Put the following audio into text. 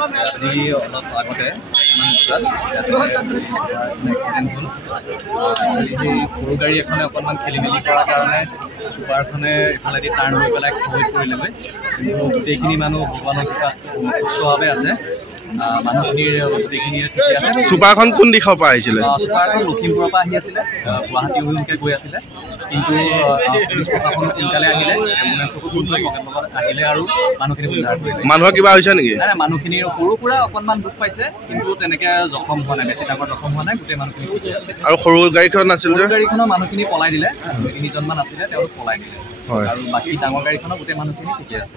আজি অলপ আগতে এক্সিডেণ্ট হ'ল। সেই সৰু গাড়ী এখনে অকণমান খেলি মেলি কৰাৰ কাৰণে চুপাৰখনে ইফালেদি টাৰ্ণ হৈ পেলাই হৈ পৰিলেগৈ। কিন্তু গোটেইখিনি মানুহ ভগৱানৰ কৃপাত সুস্থভাৱে আছে। মানুহখিনিৰ গোটেইখিনিয়ে ঠিকে আছে। চুপাৰখন কোন দিশৰ পৰা আহিছিলে? চুপাৰখন লখিমপুৰৰ পৰা আহি আছিলে, গুৱাহাটী অভিমুখে গৈ আছিলে। কিন্তু পুলিচ প্ৰশাসন সোনকালে আহিলে, এম্বুলেঞ্চকো ফোন কৰি আহিলে আৰু মানুহখিনি উদ্ধাৰ কৰিলে। মানুহৰ কিবা হৈছে নেকি? নাই, মানুহখিনিৰ সৰু সুৰা অকণমান দুখ পাইছে, কিন্তু তেনেকৈ জখম হোৱা নাই, বেছি ডাঙৰ জখম হোৱা নাই। গোটেই মানুহখিনি ঠিকে আছে। আৰু সৰু গাড়ীখন আছিল যে? গাড়ীখনৰ মানুহখিনি পলাই দিলে, 2-3জনমান আছিলে, তেওঁলোক পলাই দিলে। আৰু বাকী ডাঙৰ গাড়ীখনৰ গোটেই মানুহখিনি ঠিকে আছে।